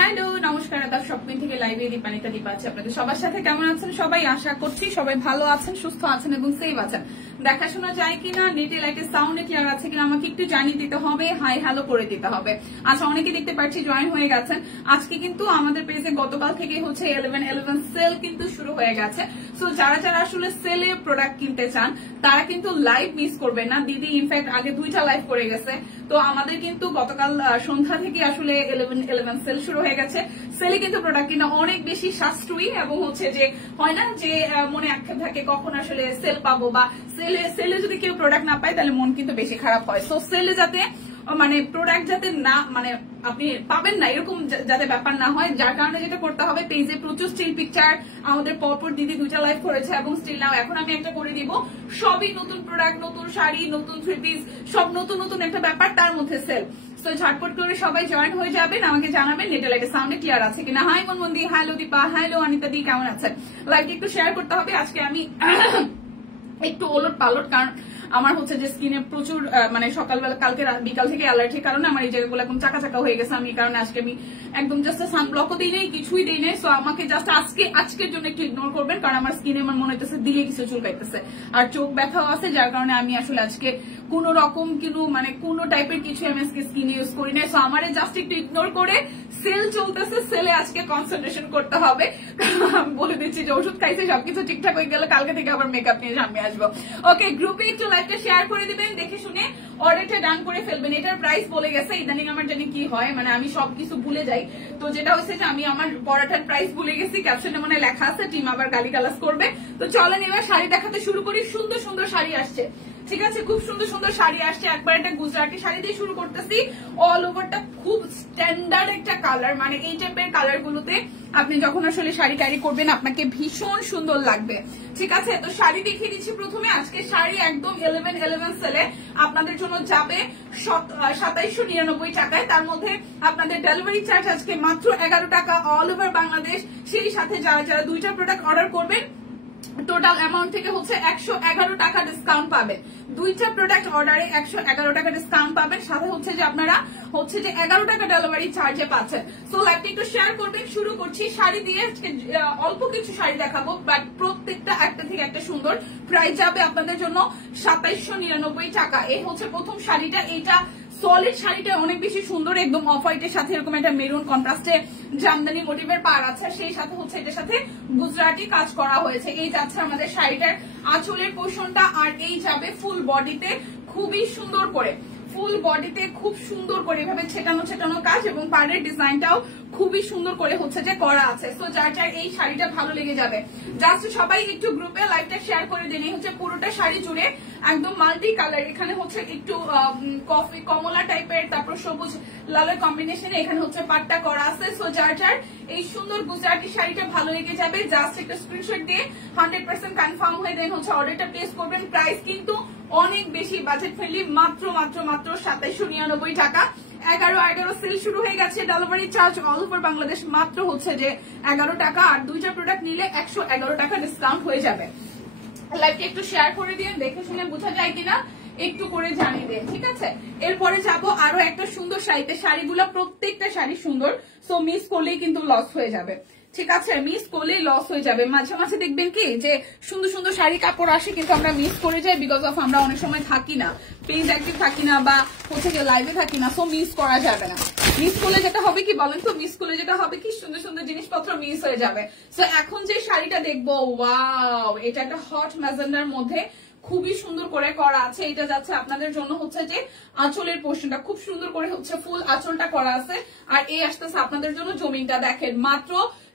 Hello নমস্কার, আদাব shopping থেকে লাইভে দীপানিতা দীপা আছে আপনাদের সবার সাথে। কেমন আছেন সবাই? আশা করছি সবাই ভালো আছেন, সুস্থ আছেন এবং সেফ আছেন। দেখাশোনা যায় কিনা, নেটে লাইটে সাউন্ডে ক্লিয়ার আছে কিনা আমাকে একটু জানিয়ে দিতে হবে, হাই হ্যালো করে দিতে হবে। আচ্ছা, অনেকে দেখতে পাচ্ছি জয়েন হয়ে গেছেন। আজকে কিন্তু আমাদের পেজে গতকাল থেকে হচ্ছে 11/11 সেল কিন্তু শুরু হয়ে গেছে। সো যারা যারা আসলে সেলে প্রোডাক্ট কিনতে চান তারা কিন্তু লাইভ মিস করবেন না। দিদি ইনফ্যাক্ট আগে 2টা লাইভ করে গেছে। তো আমাদের কিন্তু গতকাল সন্ধ্যা থেকে আসলে 11/11 সেল শুরু হয়ে গেছে। সেলে কিন্তু প্রোডাক্ট কিনা অনেক বেশি সাশ্রয়ী এবং হচ্ছে যে হয় না যে মনে আক্ষেপ থাকে কখন আসলে সেল পাবো, বা সেলে যদি কেউ প্রোডাক্ট না পায় তাহলে মন কিন্তু বেশি খারাপ হয়। সো সেলে যাতে মানে প্রোডাক্ট যাতে না মানে আপনি পাবেন না এরকম যাতে ব্যাপার না হয়, যার কারণে যেটা করতে হবে পেজে প্রচুর স্টিল পিকচার আমাদের পরপর দিদি 2টা লাইভ করেছে এবং স্টিল নাও এখন আমি একটা করে দিব। সবই নতুন প্রোডাক্ট, নতুন শাড়ি, নতুন থ্রি পিস, সব নতুন নতুন একটা ব্যাপার, তার মধ্যে সেল। তো ঝটপট করে সবাই জয়েন হয়ে যাবেন, আমাকে জানাবেন নেটে লাইটে সাউন্ডে ক্লিয়ার আছে কিনা। Hi Manmandi, hello Deepa, hello Anita দি, কেমন আছেন? লাইভটি একটু শেয়ার করতে হবে। আজকে আমি একটু ওলট পালট, কারণ আমার হচ্ছে যে স্কিনে প্রচুর মানে সকালবেলা কালকে বিকাল থেকে অ্যালার্জির কারণে আমার এই জায়গাগুলো একদম চাকা চাকা হয়ে গেছে। আমি এই কারণে আজকে আমি একদম জাস্ট সানব্লকও দিই নেই, কিছুই দিই নেই। সো আমাকে জাস্ট আজকের জন্য একটু ইগনোর করবেন, কারণ আমার স্কিনে আমার মনে হইতেছে দিলে কিছু চুলকাইতেছে আর চোখ ব্যথাও আছে, যার কারণে আমি আসলে আজকে কোন রকম কোনো টাইপের কিছু আমি আজকে স্কিনে ইউজ করি না। সো আমারে জাস্ট একটু ইগনোর করে সেল চলতেছে, সেলে আজকে কনসেন্ট্রেশন করতে হবে। বলে দিচ্ছি যে ওষুধ খাইছে, সবকিছু ঠিকঠাক হয়ে গেলে কালকে থেকে আবার মেকআপ নিয়ে সামনে আসবো। ওকে, গ্রুপে একটু লাইভটা শেয়ার করে দিবেন, দেখে শুনে অর্ডারটা ডান করে ফেলবেন। এটার প্রাইস বলে গেছে, ইদানিং আমার জানি কি হয়, মানে আমি সবকিছু ভুলে যাই। তো যেটা হচ্ছে যে আমি আমার পড়াটার প্রাইস ভুলে গেছি, ক্যাপশনে মনে লেখা আছে, টিম আবার গালি গালাজ করবে। তো চলেন এবার শাড়ি দেখাতে শুরু করি। সুন্দর সুন্দর শাড়ি আসছে, ঠিক আছে, খুব সুন্দর সুন্দর শাড়ি আসছে। একবার একটা গুজরাটি শাড়ি দিয়ে শুরু করতেছি। অল ওভারটা খুব স্ট্যান্ডার্ড একটা কালার, মানে এই টাইপের কালার গুলোতে আপনি যখন আসলে শাড়ি ক্যারি করবেন আপনাকে ভীষণ সুন্দর লাগবে, ঠিক আছে। তো শাড়ি দেখিয়ে দিচ্ছি প্রথমে। আজকে শাড়ি একদম 11/11 সেলে আপনাদের জন্য যাবে 2799 টাকায়। তার মধ্যে আপনাদের ডেলিভারি চার্জ আজকে মাত্র 11 টাকা অল ওভার বাংলাদেশ। সেই সাথে যারা যারা 2টা প্রোডাক্ট অর্ডার করবেন টোটাল অ্যামাউন্ট থেকে হচ্ছে 111 টাকা ডিসকাউন্ট পাবেন। 2টা প্রোডাক্ট অর্ডারে 111 টাকা ডিসকাউন্ট পাবেন, সাথে হচ্ছে যে আপনারা হচ্ছে যে 11 টাকা ডেলিভারি চার্জে পাচ্ছেন। সো লাইভটা একটু শেয়ার করবেন। শুরু করছি শাড়ি দিয়ে। অল্প কিছু শাড়ি দেখাবো, বাট প্রত্যেকটা একটা থেকে একটা সুন্দর। প্রাইস যাবে আপনাদের জন্য 2799 টাকা। এই হচ্ছে প্রথম শাড়িটা। এইটা সলিড শাড়িটা অনেক বেশি সুন্দর, একদম অফ হোয়াইটের সাথে এরকম একটা মেরুন কন্ট্রাস্টে জামদানি মোটিভের পার আছে, সেই সাথে হচ্ছে এটার সাথে গুজরাটি কাজ করা হয়েছে। এই যাচ্ছে আমাদের শাড়িটার আঁচলের পোর্শনটা, আর এই যাবে ফুল বডিতে খুবই সুন্দর করে, ফুল বডিতে খুব সুন্দর করে এভাবে ছেটানো ছেটানো কাজ, এবং পাড়ের ডিজাইনটাও খুবই সুন্দর করে হচ্ছে যে করা আছে। তো যার যার এই শাড়িটা ভালো লেগে যাবে জাস্ট সবাই একটু গ্রুপে লাইভটা শেয়ার করে দিন। এই হচ্ছে পুরোটা শাড়ি জুড়ে একদম মাল্টি কালার। এখানে হচ্ছে একটু কফি কমলা টাইপের, তারপর সবুজ লালের কম্বিনেশনে এখানে হচ্ছে পাটটা করা আছে। সো যার যার এই সুন্দর গুজরাটি শাড়িটা ভালো লেগে যাবে জাস্ট একটা স্ক্রিনশট দিয়ে 100% কনফার্ম হয়ে দেন হচ্ছে অর্ডারটা প্লেস করবেন। প্রাইস কিন্তু অনেক বেশি বাজেট ফ্রেন্ডলি, মাত্র 2799 টাকা। 11 সেল শুরু হয়ে গেছে। Delivery charge all over Bangladesh মাত্র হচ্ছে যে 11 টাকা, আর 2টা প্রোডাক্ট নিলে 111 টাকা ডিসকাউন্ট হয়ে যাবে। লাইভটি একটু শেয়ার করে দিন, দেখে শুনে বোঝা যায় কিনা একটু করে জানিয়ে দেন, ঠিক আছে। এরপরে যাবো আরো একটা সুন্দর শাড়িতে। শাড়িগুলো প্রত্যেকটা শাড়ি সুন্দর, সো মিস করলেই কিন্তু লস হয়ে যাবে, ঠিক আছে, মিস করলেই লস হয়ে যাবে। মাঝে মাঝে দেখবেন কি যে সুন্দর সুন্দর শাড়ি কাপড় আসে কিন্তু আমরা মিস করে যাই, বিকজ অফ আমরা অনেক সময় থাকি না, পেজ অ্যাক্টিভ থাকি না, বা হচ্ছে গিয়ে লাইভে থাকি না। সো মিস করা যাবে না। মিস করলে যেটা হবে কি বলেন তো, মিস করলে যেটা হবে কি সুন্দর সুন্দর জিনিসপত্র মিস হয়ে যাবে। সো এখন যে শাড়িটা দেখবো, ওয়াও, এটা একটা হট ম্যাজেন্ডার মধ্যে খুবই সুন্দর করে করা আছে। এটা যাচ্ছে আপনাদের জন্য হচ্ছে যে আঁচলের পোর্শনটা খুব সুন্দর করে হচ্ছে ফুল আঁচলটা করা আছে, আর এই আসতেছে আপনাদের জন্য জমিনটা। দেখেন মাত্র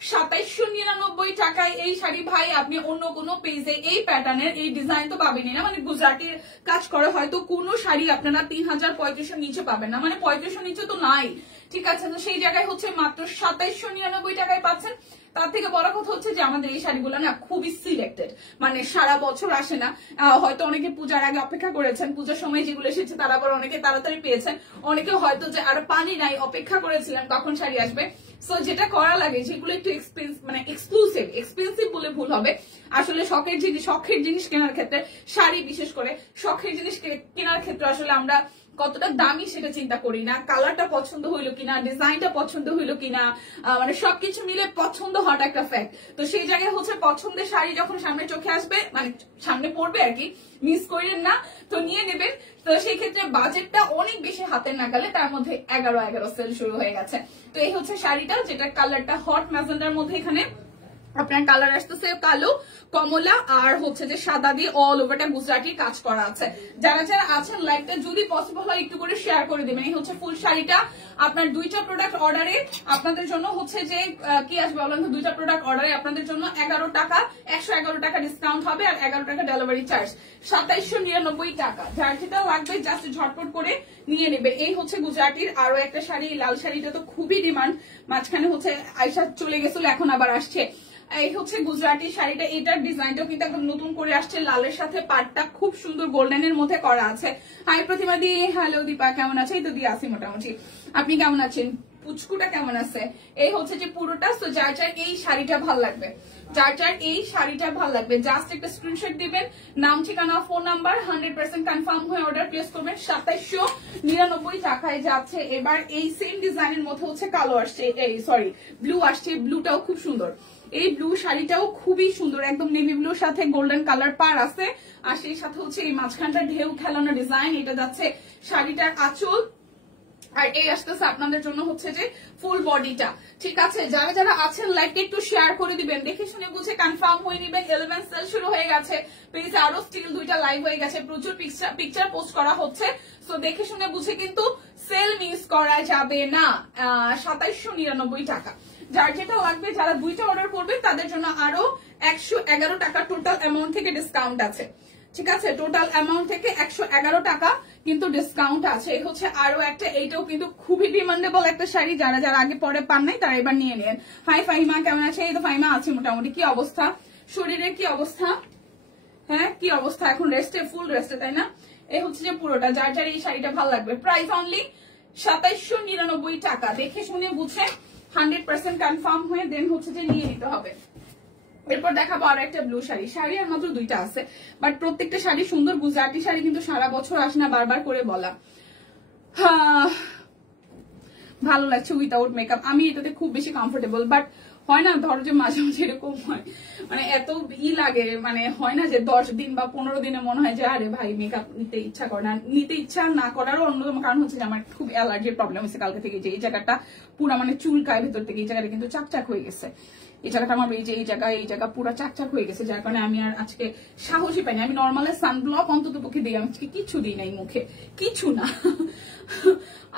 2799 টাকায় এই শাড়ি। ভাই আপনি অন্য কোনো পেজে এই প্যাটার্নের এই ডিজাইন তো পাবেনই না, মানে গুজরাটির কাজ করে হয়তো কোনো শাড়ি আপনারা 3000-3500 নিচে পাবেন না, মানে 3500 নিচে তো নাই, ঠিক আছে। তো সেই জায়গায় হচ্ছে মাত্র 2799 টাকায় পাচ্ছেন। তার থেকে বড় কথা হচ্ছে যে আমাদের এই শাড়িগুলো না খুবই সিলেক্টেড, মানে সারা বছর আসে না। হয়তো অনেকে পূজার আগে অপেক্ষা করেছেন, পূজার সময় যেগুলো এসেছে তারা আবার অনেকে তাড়াতাড়ি পেয়েছেন, অনেকে হয়তো যে আর পানি নাই অপেক্ষা করেছিলেন কখন শাড়ি আসবে। সো যেটা করা লাগে যেগুলো একটু মানে এক্সপেন্সিভ বলে ভুল হবে, আসলে শখের জিনিস কেনার ক্ষেত্রে, শাড়ি বিশেষ করে শখের জিনিস কেনার ক্ষেত্রে আসলে আমরা কতটা দামি সেটা চিন্তা করি না, কালারটা পছন্দ হইলো কিনা, ডিজাইনটা পছন্দ হইলো কিনা, মানে সবকিছু মিলে পছন্দ হওয়াটা একটা ফ্যাক্ট। তো সেই জায়গায় হচ্ছে পছন্দের শাড়ি যখন সামনে চোখে আসবে, মানে সামনে পড়বে আর কি, মিস করেন না, তো নিয়ে নেবেন। তো সেই ক্ষেত্রে বাজেটটা অনেক বেশি হাতের নাগালে, তার মধ্যে 11 সেল শুরু হয়ে গেছে। তো এই হচ্ছে শাড়িটা, যেটা কালারটা হট ম্যাজেন্ডার মধ্যে এখানে আপনার কালার আসতেছে কালো, কমলা আর হচ্ছে যে সাদা দিয়ে অল ওভারটা গুজরাটি কাজ করা আছে। যারা যারা আছেন লাইভটা যদি পসিবল হয় একটু করে শেয়ার করে দিবেন। এই হচ্ছে ফুল শাড়িটা, আপনার 2টা প্রোডাক্ট অর্ডারে আপনাদের জন্য হচ্ছে যে কি আসবে বলেন তো, 2টা প্রোডাক্ট অর্ডারে আপনাদের জন্য 11 টাকা, 111 টাকা ডিসকাউন্ট হবে, আর 11 টাকা ডেলিভারি চার্জ, 2799 টাকা। যার যেটা লাগবে জাস্ট ঝটপট করে নিয়ে নেবে। এই হচ্ছে গুজরাটির আরো একটা শাড়ি, লাল শাড়িটা তো খুবই ডিমান্ড, মাঝখানে হচ্ছে আয়সা চলে গেছিল, এখন আবার আসছে। এই হচ্ছে গুজরাটি শাড়িটা, এটার ডিজাইনটাও কিন্তু একদম নতুন করে আসছে, লালের সাথে পাটটা খুব সুন্দর গোল্ডেনের মধ্যে করা আছে। হাই প্রতিমা দি, হ্যালো দীপা, কেমন আছে? এই তো দিয়ে আসি মোটামুটি, আপনি কেমন আছেন? পুচকুটা কেমন আছে? এই হচ্ছে যে পুরোটা। তো যার যার এই শাড়িটা ভাল লাগবে, যার যার এই শাড়িটা ভাল লাগবে, জাস্ট একটা স্ক্রিনশট দিবেন, নাম ঠিকানা ফোন নাম্বার, 100% কনফার্ম হয়ে অর্ডার প্লেস করবেন। 2799 টাকায় যাচ্ছে। এবার এই সেম ডিজাইনের মধ্যে হচ্ছে কালো আসছে, এই সরি ব্লু আসছে, ব্লুটাও খুব সুন্দর। এই ব্লু শাড়িটাও খুবই সুন্দর, একদম নেভি ব্লুর সাথে গোল্ডেন কালার পার আছে, আর সেই সাথে হচ্ছে এই মাঝখানটা ঢেউ খেলানো ডিজাইন। এটা যাচ্ছে শাড়িটার আঁচল, আর এই আসতেছে আপনাদের জন্য হচ্ছে যে ফুল বডিটা। ঠিক আছে, যারা যারা আছেন লাইক একটু শেয়ার করে দিবেন, দেখে শুনে বুঝে কনফার্ম হয়ে নিবেন। 11 সেল শুরু হয়ে গেছে, পেজে আরো স্টিল 2টা লাইভ হয়ে গেছে, প্রচুর পিকচার পোস্ট করা হচ্ছে। তো দেখে শুনে বুঝে কিন্তু সেল মিস করা যাবে না। 2799 টাকা। যার যেটা লাগবে, যারা 2টা অর্ডার করবে তাদের জন্য আরো 111 টাকা টোটাল অ্যামাউন্ট থেকে ডিসকাউন্ট আছে। ঠিক আছে, টোটাল অ্যামাউন্ট থেকে 111 টাকা কিন্তু ডিসকাউন্ট আছে। এই হচ্ছে আরো একটা, এইটাও কিন্তু খুবই ডিমান্ডেবল একটা শাড়ি, যারা যারা আগে পরে পান নাই তারা এবার নিয়ে নেন। হাই ফাহিমা, কেমন আছে? এই তো ফাহিমা আছে মোটামুটি। কি অবস্থা শরীরের, কি অবস্থা? হ্যাঁ, কি অবস্থা? এখন রেস্টে, ফুল রেস্টে, তাই না? এই হচ্ছে যে পুরোটা, যার যার এই শাড়িটা ভালো লাগবে। প্রাইস অনলি 2799 টাকা। দেখে শুনে বুঝে 100% কনফার্ম হয়ে দেন হচ্ছে যে নিয়ে নিতে হবে। এরপর দেখাবো আর একটা ব্লু শাড়ি। শাড়ি আর মাত্র 2টা আছে, বাট প্রত্যেকটা শাড়ি সুন্দর। গুজরাটি শাড়ি কিন্তু সারা বছর আসে না, বারবার করে বলা। ভালো লাগছে উইথাউট মেকআপ, আমি এটাতে খুব বেশি কমফোর্টেবল। বাট হয় না, ধরো যে মাঝে মাঝে এরকম হয়, মানে এত লাগে, মানে হয় না যে 10 দিন বা 15 দিনে মনে হয় যে আরে ভাই মেকআপ নিতে ইচ্ছা করে না। নিতে ইচ্ছা না করারও অন্যতম কারণ হচ্ছে যে আমার খুব অ্যালার্জির প্রবলেম হয়েছে কালকে থেকে, যে এই জায়গাটা পুরো মানে চুলকায় ভেতর থেকে, এই জায়গাটা কিন্তু চাকচাক হয়ে গেছে। এই জায়গাটা আমার এই যে এই জায়গা পুরো চাকচাক হয়ে গেছে, যার কারণে আমি আর আজকে সাহসই পাইনি। আমি নর্মালি সানব্লক অন্তত পক্ষে দিই, আমি আজকে কিছু দিই নাই মুখে, কিছু না।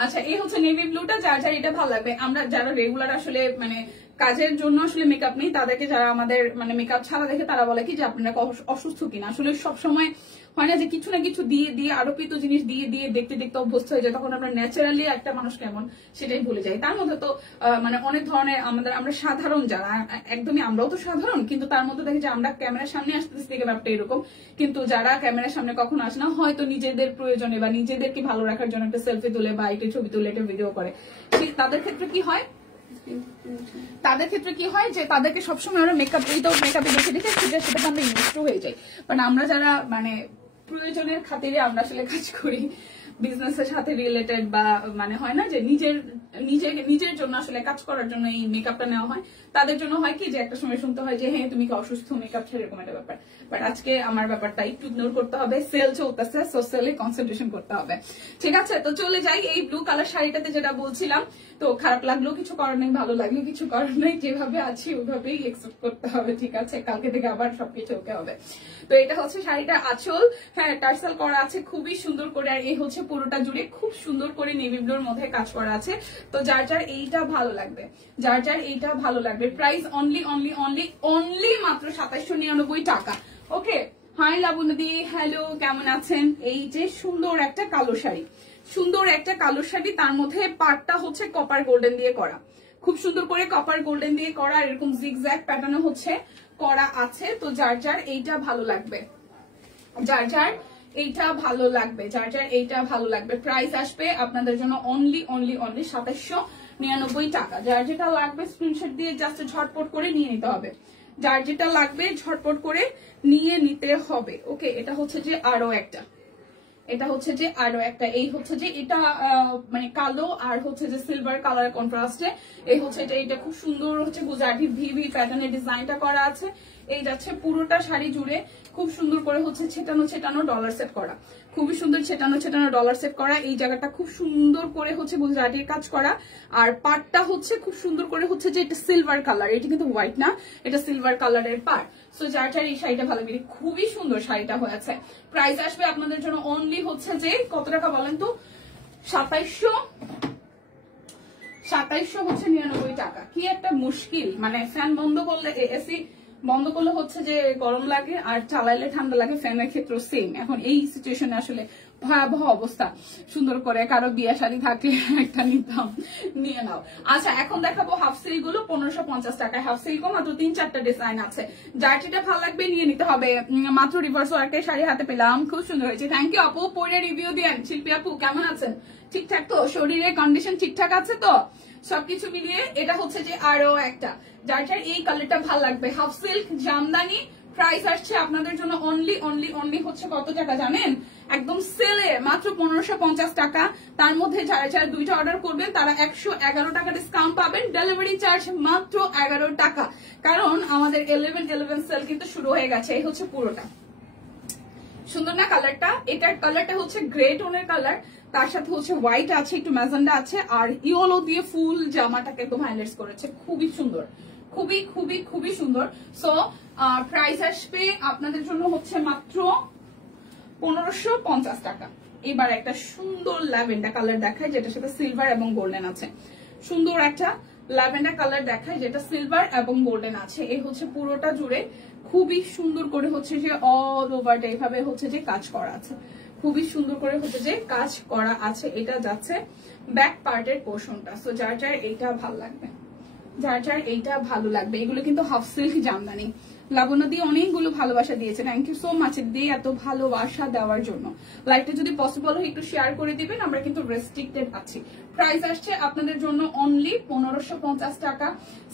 আচ্ছা, এই হচ্ছে নেভি ব্লুটা, যার যার এটা ভালো লাগবে। আমরা যারা রেগুলার আসলে মানে কাজের জন্য আসলে মেকআপ নেই, তাদেরকে যারা আমাদের মানে মেকআপ ছাড়া দেখে তারা বলে কি যে আপনারা অসুস্থ কিনা। আসলে সবসময় হয় না যে কিছু না কিছু দিয়ে দিয়ে আরোপিত জিনিস দিয়ে দিয়ে দেখতে দেখতে অভ্যস্ত হয়ে যায়, তখন আমরা ন্যাচারালি একটা মানুষ কেমন সেটাই ভুলে যাই। তার মধ্যে তো মানে অনেক ধরনের আমরা সাধারণ যারা, একদমই আমরাও তো সাধারণ, কিন্তু তার মধ্যে দেখে যে আমরা ক্যামেরার সামনে আসতেছি থেকে ব্যাপারটা এরকম, কিন্তু যারা ক্যামেরার সামনে কখনো আসে না, হয়তো নিজেদের প্রয়োজনে বা নিজেদেরকে ভালো রাখার জন্য একটা সেলফি তুলে বা একটা ছবি তুলে একটা ভিডিও করে, তাদের ক্ষেত্রে কি হয়, যে তাদেরকে সবসময় আমরা মেকআপ মেকআপে দেখে দেখে সেটা আমরা ইউজ হয়ে যাই। বাট আমরা যারা মানে প্রয়োজনের খাতিরে আমরা আসলে কাজ করি, বিজনেসের সাথে রিলেটেড বা মানে হয় না যে নিজের জন্য আসলে কাজ করার জন্য এই মেকআপটা নেওয়া হয়, তাদের জন্য হয় কি যে একটা সময় শুনতে হয় যে হ্যাঁ তুমি কি অসুস্থ, মেকআপ ছেড়ে, এরকম একটা ব্যাপার। বাট আজকে আমার ব্যাপারটা একটু ইগনোর করতে হবে, সেল চলতেছে, সো সেলে কনসেন্ট্রেশন করতে হবে। ঠিক আছে, তো চলে যাই এই ব্লু কালার শাড়িটাতে, যেটা বলছিলাম। তো খারাপ লাগলেও কিছু করার নেই, ভালো লাগলেও কিছু করার নেই, যেভাবে আছি ওইভাবেই একসেপ্ট করতে হবে। ঠিক আছে, কালকে থেকে আবার সবকিছু ওকে হবে। তো এটা হচ্ছে শাড়িটার আঁচল, হ্যাঁ টার্সেল করা আছে খুবই সুন্দর করে, আর এই হচ্ছে পুরোটা জুড়ে খুব সুন্দর করে নেভি ব্লুর মধ্যে কাজ করা আছে। তো যার যার এইটা ভালো লাগবে, যার যার এইটা ভালো লাগবে, প্রাইস অনলি মাত্র 2799 টাকা। ওকে, হাই লাবণী, হ্যালো, কেমন আছেন? এই যে সুন্দর একটা কালো শাড়ি, সুন্দর একটা কালো শাড়ি, তার মধ্যে পাড়টা হচ্ছে কপার গোল্ডেন দিয়ে করা, খুব সুন্দর করে কপার গোল্ডেন দিয়ে করা, এরকম জিগজ্যাগ প্যাটার্ন হচ্ছে করা আছে। তো যার যার এইটা ভালো লাগবে, যার যার এইটা ভালো লাগবে, যার যার এইটা ভালো লাগবে, প্রাইস আসবে আপনাদের জন্য অনলি 2799 টাকা। যার যেটা লাগবে স্ক্রিনশট দিয়ে জাস্ট ঝটপট করে নিয়ে নিতে হবে, যার যেটা লাগবে ঝটপট করে নিয়ে নিতে হবে। ওকে, এটা হচ্ছে যে আরো একটা, এটা হচ্ছে যে আরো একটা, এই হচ্ছে যে এটা মানে কালো আর হচ্ছে যে সিলভার কালার কন্ট্রাস্টে, এই হচ্ছে এটা খুব সুন্দর হচ্ছে গুজরাটি ভিভি প্যাটার্নের ডিজাইনটা করা আছে। এই যাচ্ছে পুরোটা শাড়ি জুড়ে খুব সুন্দর করে হচ্ছে ছেটানো ডলার সেট করা, খুবই সুন্দর ছেটানো ডলার সেট করা। এই জায়গাটা খুব সুন্দর করে হচ্ছে গুজরাটির কাজ করা, আর পাটটা হচ্ছে খুব সুন্দর করে হচ্ছে যে এটা সিলভার কালার, এটা কিন্তু হোয়াইট না, এটা সিলভার কালারের পাট। সো যার এই শাড়িটা ভালো লাগে, খুবই সুন্দর শাড়িটা হয়েছে। প্রাইস আসবে আপনাদের জন্য অনলি হচ্ছে যে কত টাকা বলেন তো, 2700 হচ্ছে 99 টাকা। কি একটা মুশকিল, মানে ফ্যান বন্ধ করলে এসি বন্ধ করলে হচ্ছে যে গরম লাগে আর চালাইলে ঠান্ডা লাগে, ফ্যানের ক্ষেত্রে সেম। এখন এই সিচুয়েশনে আসলে ভয়াবহ অবস্থা। সুন্দর করে কারো বিয়ে শাড়ি থাকলে একটা নিতাম, নিয়ে নাও। আচ্ছা এখন দেখাবো হাফ সিল্ক গুলো 1550 টাকায়। হাফ সিল্কও মাত্র 3-4টা ডিজাইন আছে, যার যেটা ভালো লাগবে নিয়ে নিতে হবে। মাত্র রিভার্স ওয়ার্কের শাড়ি হাতে পেলাম, খুব সুন্দর হয়েছে। থ্যাংক ইউ আপু, পরে রিভিউ দিয়েন। শিল্পী আপু কেমন আছেন? ঠিকঠাক তো? শরীরের কন্ডিশন ঠিকঠাক আছে তো? সবকিছু মিলিয়ে এটা হচ্ছে যে আরো একটা, যার এই কালারটা ভালো লাগবে। হাফ সিল্ক জামদানি, প্রাইস আসছে আপনাদের জন্য অনলি হচ্ছে কত টাকা জানেন? একদম সেলে মাত্র 1550 টাকা। তার মধ্যে যারা দুইটা অর্ডার করবেন তারা 111 টাকা ডিসকাউন্ট পাবেন। ডেলিভারি চার্জ মাত্র 11 টাকা, কারণ আমাদের 11 সেল কিন্তু শুরু হয়ে গেছে। এই হচ্ছে পুরোটা, সুন্দর না কালারটা? এটার কালারটা হচ্ছে গ্রে টোনের কালার, তার সাথে হচ্ছে হোয়াইট আছে, একটু ম্যাজেন্ডা আছে, আর ইয়েলো দিয়ে ফুল জামাটাকে একদম হাইলাইটস করেছে। খুবই সুন্দর, খুবই সুন্দর। সো প্রাইস আসবে আপনাদের জন্য হচ্ছে মাত্র 1550 টাকা। এবার একটা সুন্দর ল্যাভেন্ডার কালার দেখায়, যেটার সাথে সিলভার এবং গোল্ডেন আছে। সুন্দর একটা ল্যাভেন্ডার কালার দেখায়, যেটা সিলভার এবং গোল্ডেন আছে। এই হচ্ছে পুরোটা জুড়ে খুবই সুন্দর করে হচ্ছে যে অল ওভারটা এভাবে হচ্ছে যে কাজ করা আছে, খুবই সুন্দর করে হচ্ছে যে কাজ করা আছে। এটা যাচ্ছে ব্যাক পার্টের পোর্শনটা। সো যার এইটা ভালো লাগবে, যার এইটা ভালো লাগবে। এগুলো কিন্তু হাফ সিল্ক জামদানি। লাবণ্য দিয়ে অনেকগুলো ভালোবাসা দিয়েছে, থ্যাংক ইউ সো মাচ দিয়ে এত ভালোবাসা দেওয়ার জন্য। লাইভটা যদি পসিবল হয় একটু শেয়ার করে দিবেন, আমরা কিন্তু রেস্ট্রিক্টেড আছি। প্রাইস আসছে আপনাদের জন্য অনলি 1550 টাকা।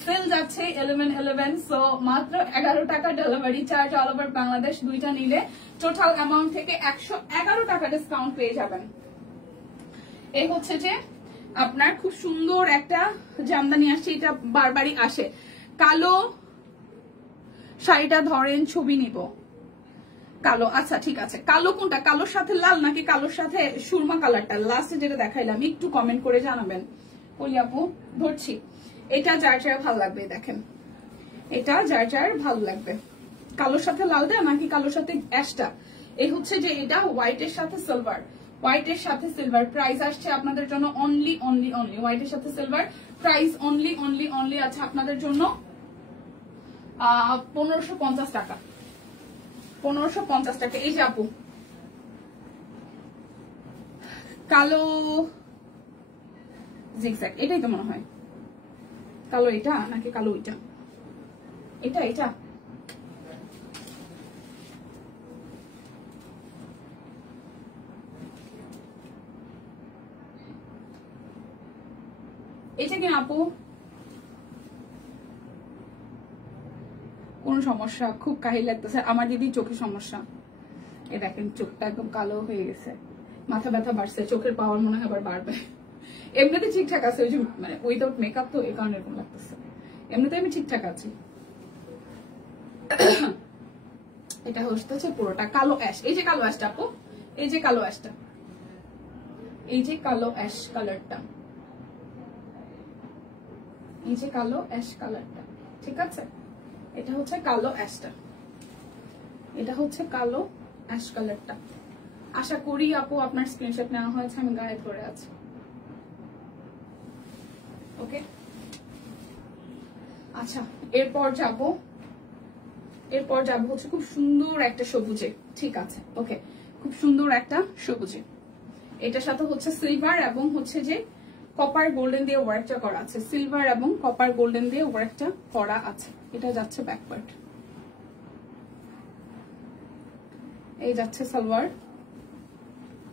সেল যাচ্ছে 11/11, সো মাত্র 11 টাকা delivery charge all over Bangladesh. দুইটা নিলে টোটাল অ্যামাউন্ট থেকে 111 টাকা ডিসকাউন্ট পেয়ে যাবেন। এই হচ্ছে যে আপনার খুব সুন্দর একটা জামদানি আসছে, এটা বারবারই আসে। কালো শাড়িটা ধরেন, ছবি নিব। কালো, আচ্ছা ঠিক আছে। কালো কোনটা? কালোর সাথে লাল নাকি কালোর সাথে সুরমা কালারটা লাস্টে যেটা দেখাইলাম? একটু কমেন্ট করে জানাবেন। বলি আপু ধরছি। এটা যার ভালো লাগবে, দেখেন এটা যার ভালো লাগবে। কালোর সাথে লালটা নাকি কালোর সাথে অ্যাশটা? এই হচ্ছে যে এটা হোয়াইটের সাথে সিলভার, হোয়াইটের সাথে সিলভার। প্রাইস আসছে আপনাদের জন্য অনলি হোয়াইটের সাথে সিলভার। প্রাইস অনলি আছে আপনাদের জন্য 1550 টাকা। 1550 টাকা। এই যে আপু কালো জিগজ্যাগ, এটাই তো মনে হয় কালো। এটা নাকি কালো এটা? এটা এটা কি আপু? কোন সমস্যা? খুব কাহিল লাগতেছে আমার দিদি, চোখের সমস্যা। এ দেখেন চোখটা একদম কালো হয়ে গেছে, মাথা ব্যথা বাড়ছে, চোখের পাওয়ার মনে হয় আবার বাড়বে। এমনিতে ঠিকঠাক আছে, ওই যে মানে উইদাউট মেকআপ তো এই কারণে এরকম লাগতেছে। এমনিতে আমি ঠিকঠাক আছি। এটা হচ্ছে পুরোটা কালো অ্যাশ। এই যে কালো অ্যাশটা আপু, এই যে কালো অ্যাশটা, এই যে কালো অ্যাশ কালারটা, এই যে কালো অ্যাশ কালারটা, ঠিক আছে? এটা হচ্ছে কালো অ্যাশটা, এটা হচ্ছে কালো অ্যাশ কালারটা। আশা করি আপু আপনার স্ক্রিনশট নেওয়া হয়েছে, আমি গায়ে ধরে আছি। ওকে আচ্ছা, এরপর যাব হচ্ছে খুব সুন্দর একটা সবুজে। ঠিক আছে ওকে, খুব সুন্দর একটা সবুজে। এটার সাথে হচ্ছে সিলভার এবং হচ্ছে যে কপার গোল্ডেন দিয়ে ওয়ার্কটা করা আছে। সিলভার এবং কপার গোল্ডেন দিয়ে ওয়ার্কটা করা আছে। এটা যাচ্ছে ব্যাকপার্ট, এই যাচ্ছে সালোয়ার,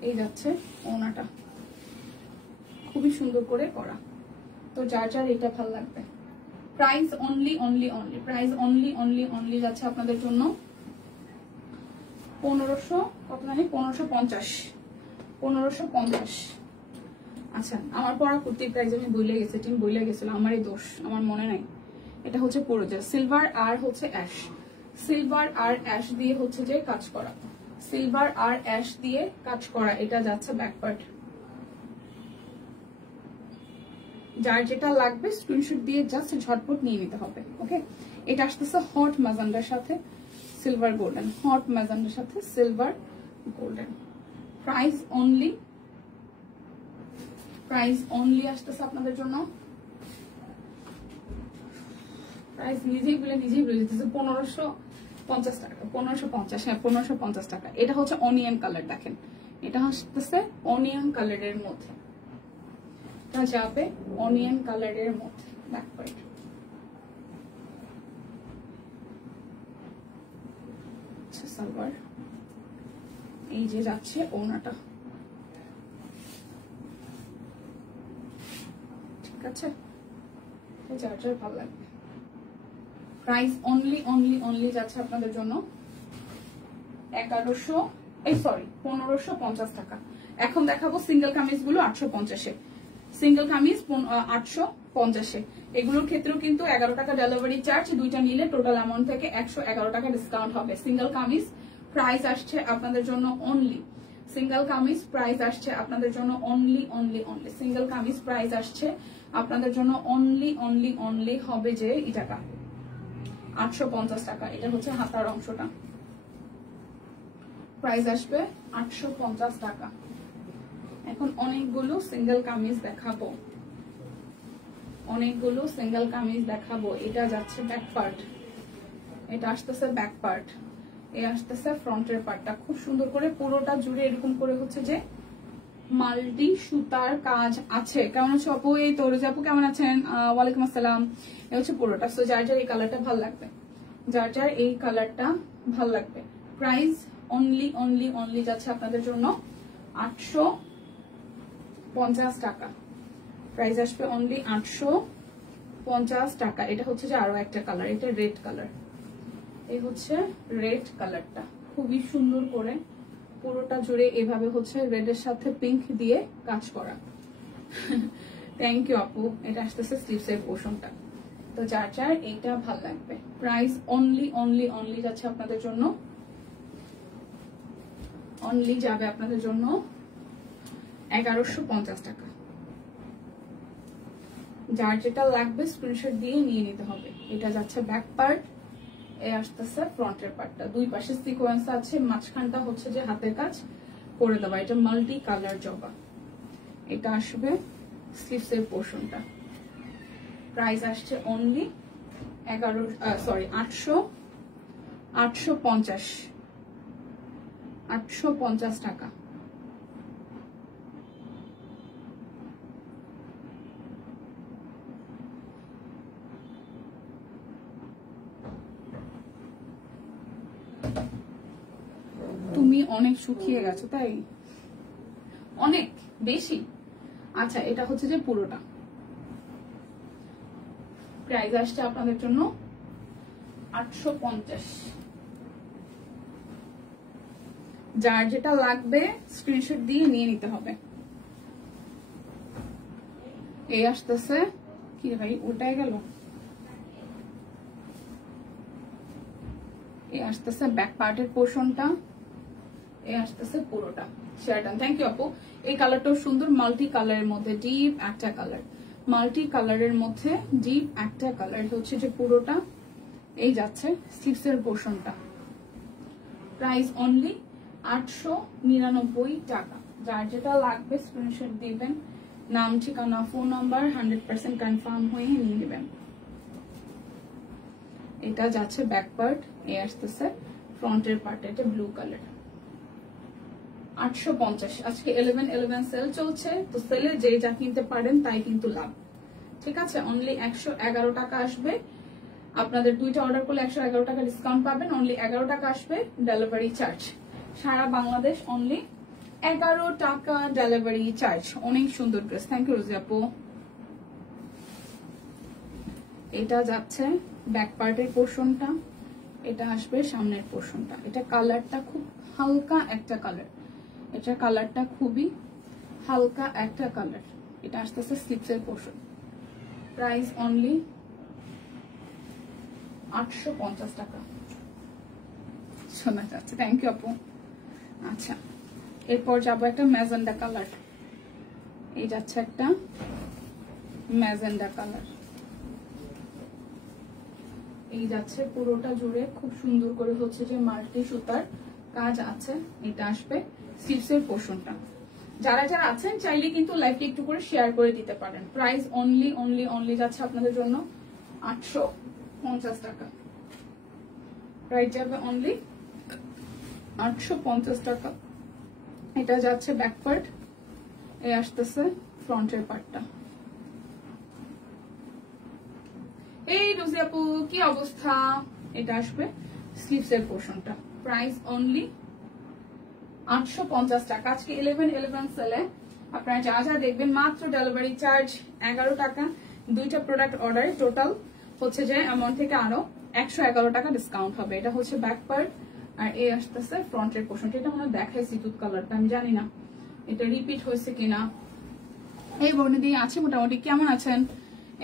এই যাচ্ছে ওনাটা, খুবই সুন্দর করে করা। তো যার এটা ভালো লাগবে। প্রাইস অনলি প্রাইস অনলি যাচ্ছে আপনাদের জন্য 1500 কত জানি 1550। 1550। আচ্ছা, আমার পরা কুর্তির প্রাইস আমি বইলে গেছি, টিম বইলে গেছিল, আমারই দোষ, আমার মনে নাই। এটা হচ্ছে পুরো যে সিলভার আর হচ্ছে অ্যাশ, সিলভার আর অ্যাশ দিয়ে হচ্ছে যে কাজ করা, সিলভার আর অ্যাশ দিয়ে কাজ করা। এটা যাচ্ছে ব্যাক পার্ট। যার যেটা লাগবে স্ক্রিনশট দিয়ে জাস্ট ঝটপট নিয়ে নিতে হবে। ওকে, এটা আসতেছে হট ম্যাজেন্ডার সাথে সিলভার গোল্ডেন, হট ম্যাজেন্ডার সাথে সিলভার গোল্ডেন। প্রাইস অনলি আসতেছে আপনাদের জন্য, প্রাইস নিজেই বলে দিতেছে 1550 টাকা, 1550। হ্যাঁ, 1550 টাকা। এটা হচ্ছে অনিয়ন কালার, দেখেন এটা আসতেছে অনিয়ন কালারের মধ্যে, এটা যাবে অনিয়ন কালারের মধ্যে ব্যাক পার্ট। সালোয়ার, এই যে যাচ্ছে ওড়নাটা, ঠিক আছে, যার যার ভালো লাগবে। প্রাইস অনলি যাচ্ছে আপনাদের জন্য 1550 টাকা। এখন দেখাবো সিঙ্গেল কামিজ গুলো 850-এ, সিঙ্গেল কামিজ 850-এ। এগুলোর ক্ষেত্রেও কিন্তু 11 টাকা ডেলিভারি চার্জ, দুইটা নিলে টোটাল অ্যামাউন্ট থেকে 111 টাকা ডিসকাউন্ট হবে। সিঙ্গেল কামিজ প্রাইস আসছে আপনাদের জন্য অনলি, সিঙ্গেল কামিজ প্রাইস আসছে আপনাদের জন্য অনলি, সিঙ্গেল কামিজ প্রাইস আসছে আপনাদের জন্য অনলি হবে যে এই টাকা 850 টাকা। এটা হচ্ছে হাতার অংশটা, প্রাইস আসবে 850 টাকা। এখন অনেকগুলো সিঙ্গেল কামিজ দেখাবো, এটা যাচ্ছে ব্যাক পার্ট, এটা আসতেছে ব্যাক পার্ট, এ আসতেছে ফ্রন্টের পার্টটা। খুব সুন্দর করে পুরোটা জুড়ে এরকম করে হচ্ছে যে মাল্টি সুতার কাজ আছে। কেমন আছো আপু? এই তো রোজা আপু কেমন আছেন? ওয়ালাইকুম আসসালাম। এ হচ্ছে পুরোটা। সো যার যার এই কালারটা ভালো লাগবে, প্রাইস অনলি যাচ্ছে আপনাদের জন্য 850 টাকা। প্রাইস আসবে অনলি 850 টাকা। এটা হচ্ছে যে আরো একটা কালার, এটা রেড কালার, এই হচ্ছে রেড কালারটা, খুবই সুন্দর করে পুরোটা জুড়ে এভাবে হচ্ছে রেডের সাথে পিঙ্ক দিয়ে কাজ করা। থ্যাংক ইউ আপু। এটা আসতেছে স্লিভসের পোর্শনটা। তো যার যার এইটা ভালো লাগবে, প্রাইস অনলি যাচ্ছে আপনাদের জন্য, অনলি যাবে আপনাদের জন্য 1150 টাকা। যার যেটা লাগবে স্ক্রিনশট দিয়ে নিয়ে নিতে হবে। এটা যাচ্ছে ব্যাক পার্ট, এ আসতেছে ফ্রন্টের পার্টটা, দুই পাশে সিকোয়েন্স আছে, মাঝখানটা হচ্ছে যে হাতের কাজ করে দেওয়া। এটা মাল্টি কালার জবা। এটা আসবে স্লিভসের পোর্শনটা। প্রাইস আসছে অনলি 850 টাকা। তুমি অনেক শুকিয়ে গেছো তাই? অনেক বেশি? আচ্ছা, এটা হচ্ছে যে পুরোটা, প্রাইস আসছে আপনাদের জন্য 850। যার যেটা লাগবে স্ক্রিনশট দিয়ে নিয়ে নিতে হবে। এই আসতেছে কি ভাই, ওটাই গেল, এই আসতেছে ব্যাক পার্টের পোর্শনটা, এই আসতেছে পুরোটা। শেয়ার ডান, থ্যাংক ইউ আপু। এই কালারটাও সুন্দর, মাল্টি কালারের মধ্যে ডিপ একটা কালার, মাল্টি কালারের মধ্যে ডিপ একটা কালার হচ্ছে যে পুরোটা। এই যাচ্ছে স্লিভসের পোর্শনটা। প্রাইস অনলি 899 টাকা। যার যেটা লাগবে স্ক্রিনশট দিবেন, নাম ঠিকানা ফোন নাম্বার 100% কনফার্ম হয়ে নিয়ে নেবেন। এটা যাচ্ছে ব্যাক পার্ট, এ আসতেছে ফ্রন্টের পার্ট, এটা ব্লু কালার। 850। আজকে 11/11 সেল চলছে, তো সেলে যে যা কিনতে পারেন তাই কিন্তু লাভ। ঠিক আছে, অনলি 111 টাকা আসবে। আপনাদের দুইটা অর্ডার করলে 111 টাকা ডিসকাউন্ট পাবেন। অনলি 11 টাকা আসবে ডেলিভারি চার্জ, সারা বাংলাদেশ অনলি 11 টাকা ডেলিভারি চার্জ। অনেক সুন্দর ড্রেস, থ্যাংক ইউ রোজি আপু। এটা যাচ্ছে ব্যাক পার্টের পোর্শনটা, এটা আসবে সামনের পোর্শনটা। এটা কালারটা খুব হালকা একটা কালার, এটা কালারটা খুবই হালকা একটা কালার। এটা আসতেছে স্লিপসের পোর্শন। প্রাইস অনলি 850 টাকা। শোনা যাচ্ছে, থ্যাংক ইউ আপু। আচ্ছা, এরপর যাবো একটা ম্যাজেন্ডা কালার। এই যাচ্ছে একটা ম্যাজেন্ডা কালার। এই যাচ্ছে পুরোটা জুড়ে খুব সুন্দর করে হচ্ছে যে মাল্টি সুতার কাজ আছে। এটা আসবে স্লিভসের পোর্শনটা। যারা যারা আছেন চাইলে কিন্তু লাইভটা একটু করে শেয়ার করে দিতে পারেন। প্রাইস অনলি অনলি অনলি যাচ্ছে আপনাদের জন্য 850 টাকা। প্রাইস যাবে অনলি 850 টাকা। এটা যাচ্ছে ব্যাক পার্ট, এই আসতেছে ফ্রন্টের পার্টটা। এই রোজি আপু কি অবস্থা? এটা আসবে স্লিভসের পোর্শনটা। প্রাইস অনলি 850 টাকা। আজকে 11/11 সেলে আপনারা যা যা দেখবেন মাত্র ডেলিভারি চার্জ 11 টাকা। দুইটা প্রোডাক্ট অর্ডার টোটাল হচ্ছে যে অ্যামাউন্ট থেকে আরো 111 টাকা ডিসকাউন্ট হবে। এটা হচ্ছে ব্যাক পার্ট আর এই আসতেছে ফ্রন্টের পোর্শনটা। এটা মনে দেখাইছি দুধ কালারটা, আমি জানি না এটা রিপিট হয়েছে কিনা। এই বর্ণে দিয়ে আছে মোটামুটি। কেমন আছেন?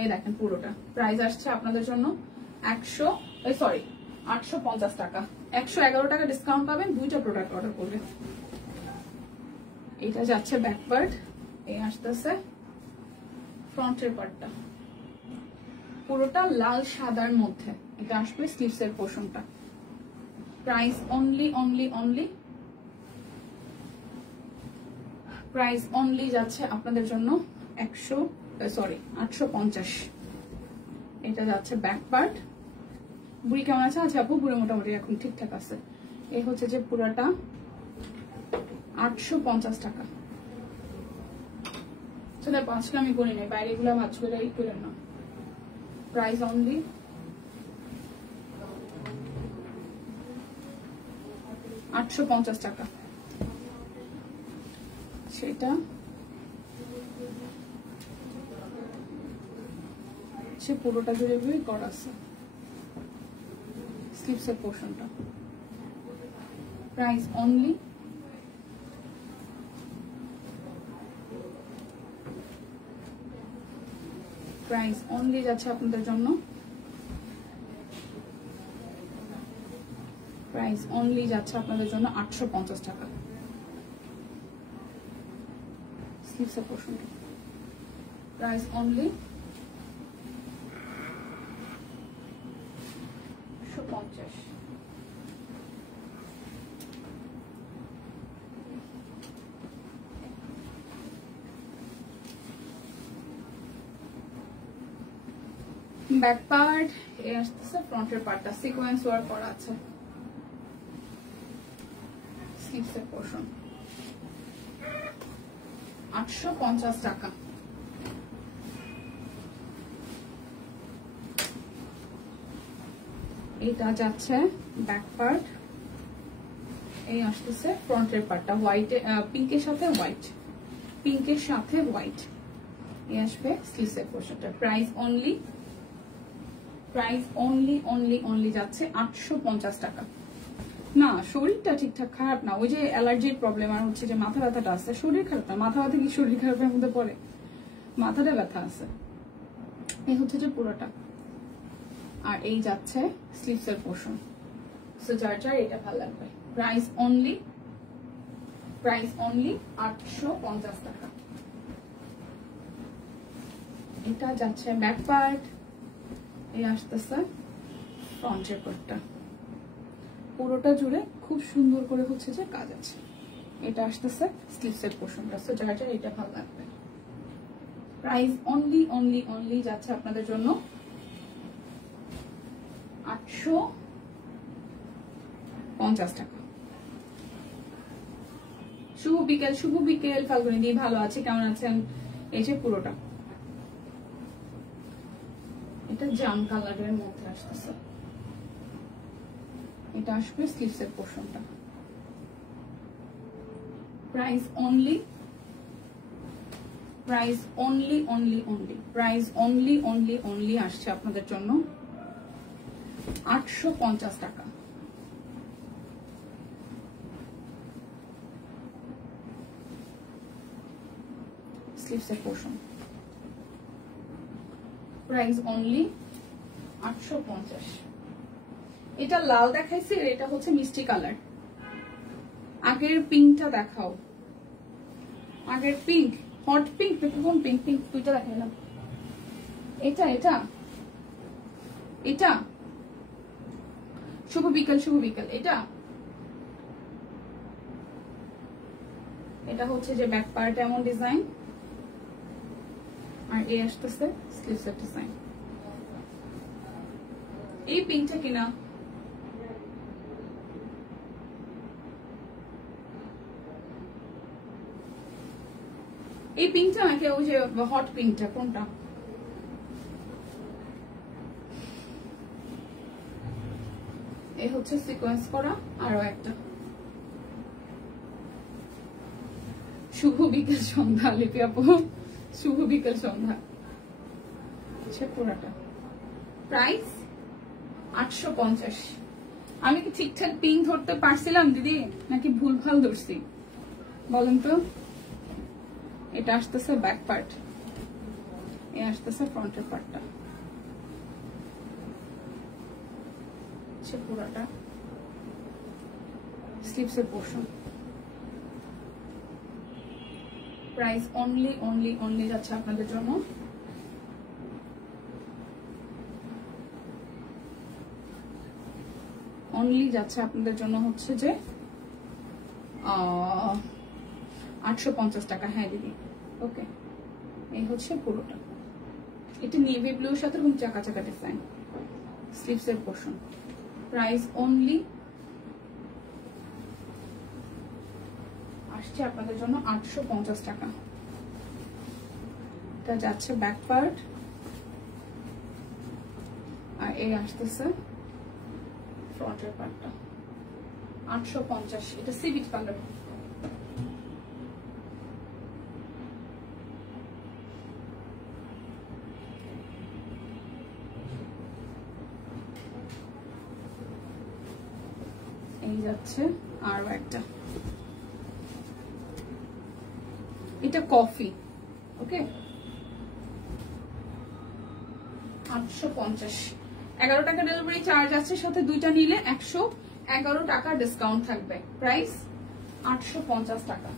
এই দেখেন পুরোটা। প্রাইস আসছে আপনাদের জন্য 850 টাকা। 111 টাকা ডিসকাউন্ট পাবেন দুইটা প্রোডাক্ট অর্ডার করলে। এটা যাচ্ছে ব্যাক পার্ট, এই আসতেছে ফ্রন্টের পার্টটা। পুরোটা লাল সাদার মধ্যে এটা আসবে স্লিভসের পোর্শনটা। Price only only only price only যাচ্ছে আপনাদের জন্য 850। এটা যাচ্ছে ব্যাক পার্ট। বুড়ি কেমন আছে? আচ্ছা আপু বুড়ি মোটামুটি এখন ঠিকঠাক আছে। এই হচ্ছে যে পুরাটা 850 টাকা। সেটা আজকে আমি করি নাই, বাইরে গুলা ভাজ করে করে না। প্রাইস অনলি 850 টাকা। সেটা সে পুরোটা জুড়ে করা আছে স্লিভসের পোর্শনটা। প্রাইস অনলি যাচ্ছে আপনাদের জন্য প্রাইস অনলি যাচ্ছে আপনাদের জন্য 850 টাকা। স্লিভসের পোর্শনটা প্রাইস অনলি 150। ব্যাক পার্ট এই আসতেছে ফ্রন্টের পার্টটা সিকোয়েন্স ওয়ার্ক করা আছে। স্লিভসের পোর্শন 850 টাকা। এটা যাচ্ছে ব্যাক পার্ট, এই আসতেছে ফ্রন্টের পার্টটা হোয়াইট পিঙ্কের সাথে হোয়াইট, পিঙ্কের সাথে হোয়াইট। এই আসবে স্লিভসের পোর্শনটা। প্রাইস অনলি যাচ্ছে 850 টাকা। না শরীরটা ঠিকঠাক খারাপ না, ওই যে অ্যালার্জির প্রবলেম আর হচ্ছে যে মাথা ব্যথাটা আছে। শরীর খারাপ না, মাথা ব্যথা কি শরীর খারাপের মধ্যে পড়ে? মাথাটা ব্যথা আছে। এই হচ্ছে যে পুরোটা। আর এই যাচ্ছে স্লিভসের পোর্শন। সো যার যার এটা ভালো লাগবে। প্রাইস অনলি 850 টাকা। এটা যাচ্ছে ব্যাক পার্ট, এই আসতেছে ফ্রন্টের পার্টটা। পুরোটা জুড়ে খুব সুন্দর করে হচ্ছে যে কাজ আছে। এটা আসতেছে স্লিভসের পোর্শনটা। সো যার যার এটা ভালো লাগবে। প্রাইস অনলি যাচ্ছে আপনাদের জন্য 850 টাকা। শুভ বিকেল ফাল্গুনি দি, ভালো আছে, কেমন আছেন? এই যে পুরোটা এটা জাম কালারের মধ্যে আসতেছে। এটা আসবে স্লিভসের পোর্শনটা। প্রাইস অনলি আসছে আপনাদের জন্য 850 টাকা। স্লিভসের পোর্শন, প্রাইস অনলি 850। এটা লাল দেখাইছি, এটা হচ্ছে মিষ্টি কালার। আগের পিঙ্কটা দেখাও, আগের পিঙ্ক, হট পিঙ্ক, কোন পিঙ্ক? পিঙ্ক দুইটা দেখাইলাম। এটা এটা এটা শুভ বিকাল, শুভ বিকাল। এটা এটা হচ্ছে যে ব্যাক পার্ট এমন ডিজাইন, আর এই আসতেছে স্লিভসের ডিজাইন। এই পিঙ্কটা কিনা এই পিঙ্কটা নাকি ওই যে হট পিঙ্কটা, কোনটা? এই হচ্ছে সিকোয়েন্স করা। আরো একটা শুভ বিকেল সন্ধ্যা, লিপি আপু শুভ বিকেল সন্ধ্যা। পুরাটা প্রাইস 850। আমি কি ঠিকঠাক পিঙ্ক ধরতে পারছিলাম দিদি, নাকি ভুলভাল ধরছি বলেন তো? এটা আসতেছে ব্যাক পার্ট, এ আসতেছে ফ্রন্টের পার্টটা। পুরাটা স্লিভসের portion, price only only only যাচ্ছে আপনাদের জন্য হচ্ছে যে 850 টাকা। হ্যাঁ দিদি, ওকে। এই হচ্ছে পুরোটা। এটা নেভি ব্লুর সাথে এরকম চাকা চাকা ডিজাইন, স্লিভসের পোর্শন, প্রাইস অনলি আসছে আপনাদের জন্য 850 টাকা। এটা যাচ্ছে ব্যাক পার্ট, আর এই আসতেছে ফ্রন্টের পার্টটা। 850। এটা সিভিট কালার। এই যাচ্ছে আরো একটা, এটা কফি, ওকে। 850। 11 টাকা ডেলিভারি চার্জ আছে, সাথে দুইটা নিলে 111 টাকা ডিসকাউন্ট থাকবে। প্রাইস 850 টাকা।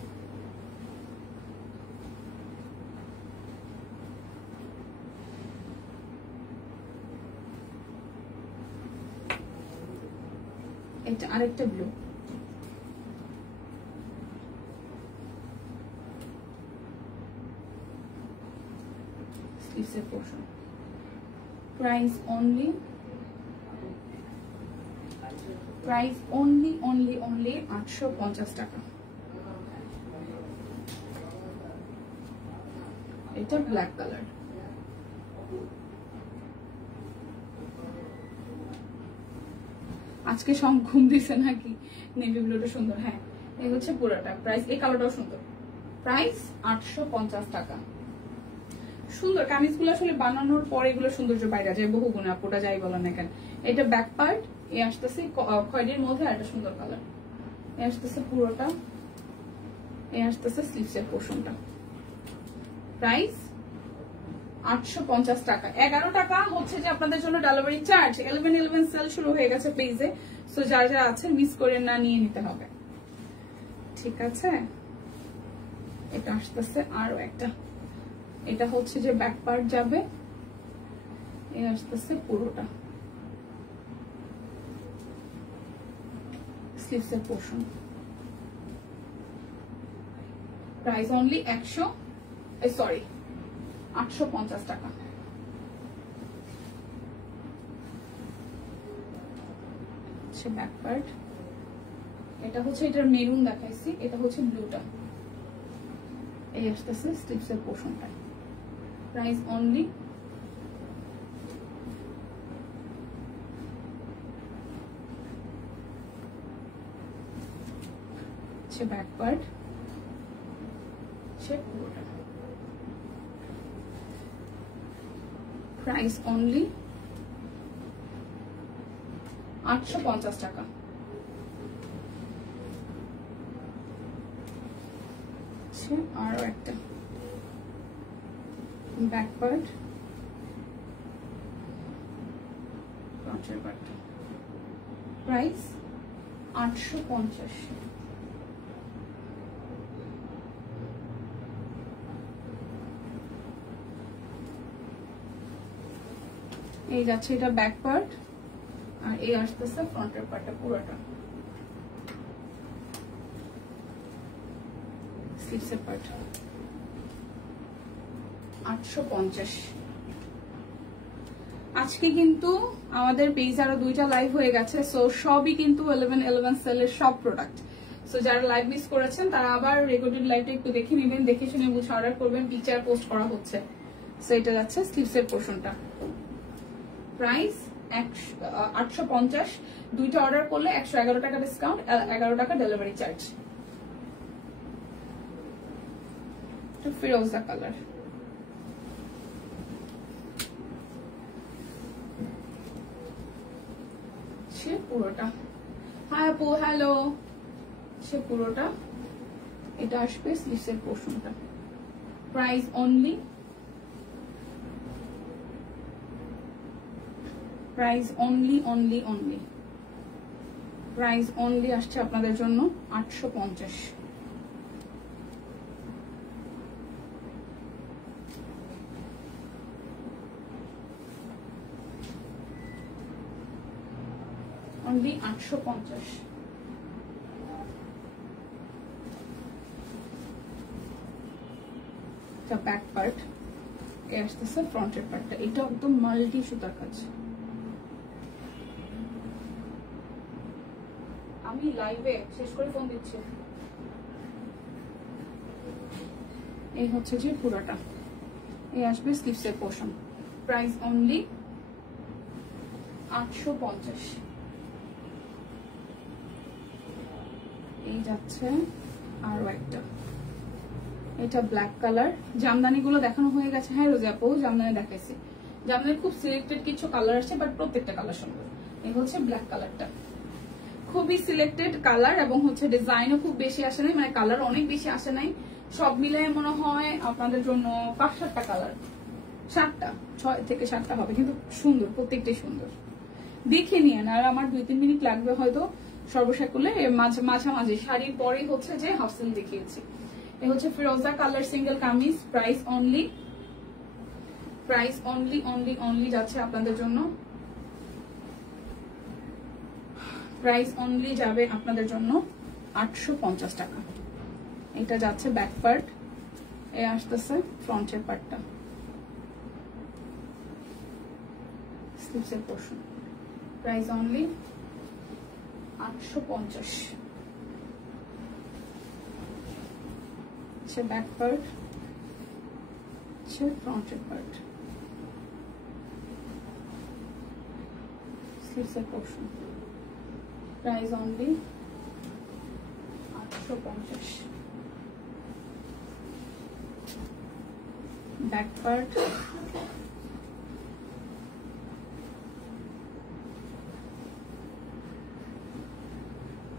এটা আরেকটা ব্লু, স্লিভসের পোর্শন, প্রাইস অনলি 850 টাকা। এটা ব্ল্যাক কালার। আজকে সব ঘুম দিছে নাকি? নেভি ব্লুটা সুন্দর। হ্যাঁ, এই হচ্ছে পুরোটা। প্রাইস, এই কালারটাও সুন্দর। প্রাইস 850 টাকা। সুন্দর কামিজগুলো আসলে বানানোর পরে এগুলো সৌন্দর্য বাইরে যায় বহু গুণে, আপুটা যাই বলেন না কেন। এটা ব্যাক পার্ট, এ আসতেছে খয়েরির মধ্যে, আর একটা সুন্দর কালার। এ আসতেছে পুরোটা, এ আসতেছে স্লিভসের পোর্শনটা। প্রাইস 850 টাকা। 11 টাকা হচ্ছে যে আপনাদের জন্য ডেলিভারি চার্জ। 11/11 সেল শুরু হয়ে গেছে পেজে, সো যারা যারা আছে মিস করে না, নিয়ে নিতে হবে, ঠিক আছে। এটা আসতেছে আরো একটা, এটা হচ্ছে যে ব্যাক পার্ট যাবে, এ আসতেছে পুরোটা স্লিভসের পোর্শন। প্রাইস অনলি 850 টাকা। ব্যাক পার্ট, এটা হচ্ছে, এটার মেরুন দেখাইছি, এটা হচ্ছে ব্লুটা। এই আসতেছে স্লিভসের পোর্শনটা। প্রাইস অনলি ব্যাক পার্ট, পুরোটা। প্রাইস অনলি 850 টাকা। আরো একটা, ব্যাক পার্ট, ফ্রন্টের পার্ট। প্রাইস 850। এই যাচ্ছে এটা ব্যাক পার্ট, আর এই আসতেছে ফ্রন্টের পার্টটা পুরোটা। স্লিভসের পার্ট 850। আজকে কিন্তু আমাদের পেজ আরো 2টা লাইভ হয়ে গেছে, সো সবই কিন্তু 1111 সেলের সব প্রোডাক্ট। সো যারা লাইভ মিস করেছেন তারা আবার রেকর্ডেড লাইভটা একটু দেখে নেবেন, দেখে শুনে বুঝে অর্ডার করবেন, পিকচার পোস্ট করা হচ্ছে। সো এটা যাচ্ছে স্লিভসের পোর্শনটা। প্রাইস 850, 2টা অর্ডার করলে 111 টাকা ডিসকাউন্ট, 11 টাকা ডেলিভারি চার্জ। ফিরোজা কালার, সে পুরোটা। হ্যাঁ আপু হ্যালো, সে পুরোটা। এটা আসবে স্লিভসের পোর্শনটা। Price only, price only only only, price only আসছে আপনাদের জন্য 850। অনলি 850। ব্যাক পার্ট, এ আসতেছে ফ্রন্টের পার্টটা। এটা একদম মাল্টি সুতার কাজ। আমি লাইভে শেষ করে ফোন দিচ্ছি। এই হচ্ছে যে পুরোটা, এই আসবে স্লিভসের পোর্শন। Price only 850। এই যাচ্ছে আরো একটা, এটা ব্ল্যাক কালার। জামদানি গুলো দেখানো হয়ে গেছে। হ্যাঁ রোজা আপু, জামদানি দেখাইছি। জামদানি খুব সিলেক্টেড কিছু কালার আছে, বাট প্রত্যেকটা কালার সুন্দর। এই হচ্ছে ব্ল্যাক কালারটা, খুবই সিলেক্টেড কালার, এবং হচ্ছে ডিজাইনও খুব বেশি আসে নাই, মানে কালার অনেক বেশি আসে নাই। সব মিলে মনে হয় আপনাদের জন্য 5-7টা কালার, 7টা 6 থেকে 7টা হবে, কিন্তু সুন্দর, প্রত্যেকটাই সুন্দর। দেখে নিয়েন, আর আমার 2-3 মিনিট লাগবে হয়তো সর্বশেষে মাঝামাঝি শাড়ির পরেই হচ্ছে যে হাফ সিল দেখিয়েছি। এই হচ্ছে ফিরোজা colour single kameez. Price only, price only only only যাচ্ছে আপনাদের জন্য, প্রাইস অনলি যাবে আপনাদের জন্য 850 টাকা। এটা যাচ্ছে ব্যাক পার্ট, এ আসতেছে ফ্রন্টের পার্টটা, স্লিভসের portion. Price only 850। Back part, ফ্রন্টের পার্ট, স্লিভসের portion. Price only 850। Back part,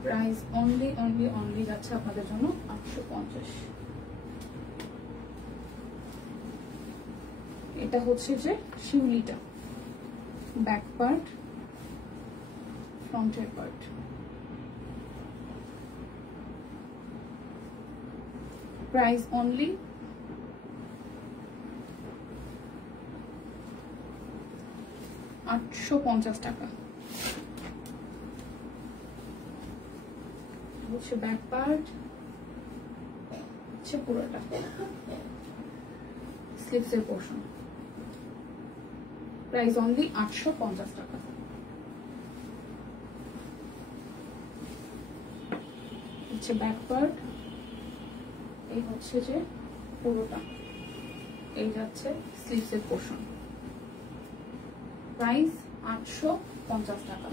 price only only only যাচ্ছে আপনাদের জন্য 850। এটা হচ্ছে যে শিউলিটা, ব্যাক পার্ট, ফ্রন্টের পার্ট। প্রাইস অনলি 850 টাকা। হচ্ছে ব্যাক পার্ট, হচ্ছে পুরোটা স্লিভসের পোর্শন। প্রাইস অনলি 850 টাকা। হচ্ছে ব্যাক পার্ট, এই হচ্ছে যে পুরোটা, এই যাচ্ছে স্লিভসের পোর্শন। প্রাইস 850 টাকা।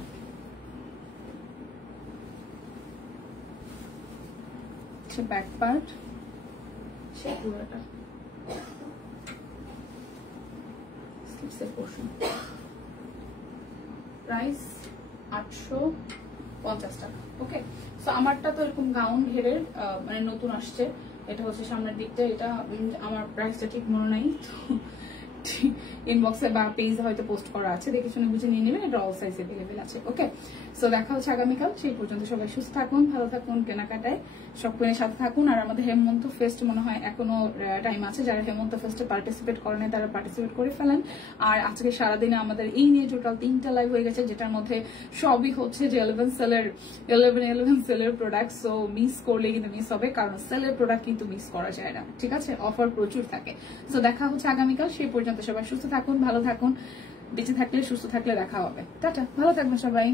হচ্ছে ব্যাক পার্ট, সে পুরোটা স্লিভসের পোর্শন। প্রাইস 850 টাকা। ওকে, সো আমারটা তো এরকম গাউন ঘেরের মানে নতুন আসছে, এটা হচ্ছে সামনের দিকটা। এটা আমার প্রাইসটা ঠিক মনে নাই, তো ইনবক্সে বা পেজে হয়তো পোস্ট করা আছে, দেখে শুনে বুঝে নিয়ে নেবেন। এটা অল সাইজ अवेलेबल আছে। ওকে, সো দেখা হচ্ছে আগামীকাল। সেই পর্যন্ত সবাই সুস্থ থাকুন, ভালো থাকুন, কেনাকাটায় সব কুইনের সাথে থাকুন। আর আমাদের হেমন্ত ফেস্ট মনে হয় এখনো টাইম আছে, যারা হেমন্ত ফেস্টে পার্টিসিপেট করেন তারা পার্টিসিপেট করে ফেলেন। আর আজকে সারাদিনে আমাদের এই নিয়ে টোটাল 3টা লাইভ হয়ে গেছে, যেটার মধ্যে সবই হচ্ছে যে 11 সেলের প্রোডাক্ট। সো মিস করলে কিন্তু মিস হবে, কারণ সেলের প্রোডাক্ট কিন্তু মিস করা যায় না, ঠিক আছে? অফার প্রচুর থাকে। সো দেখা হচ্ছে আগামীকাল। সেই পর্যন্ত সবাই সুস্থ থাকুন, ভালো থাকুন, বেঁচে থাকলে সুস্থ থাকলে দেখা হবে। টাটা, ভালো থাকবেন সবাই।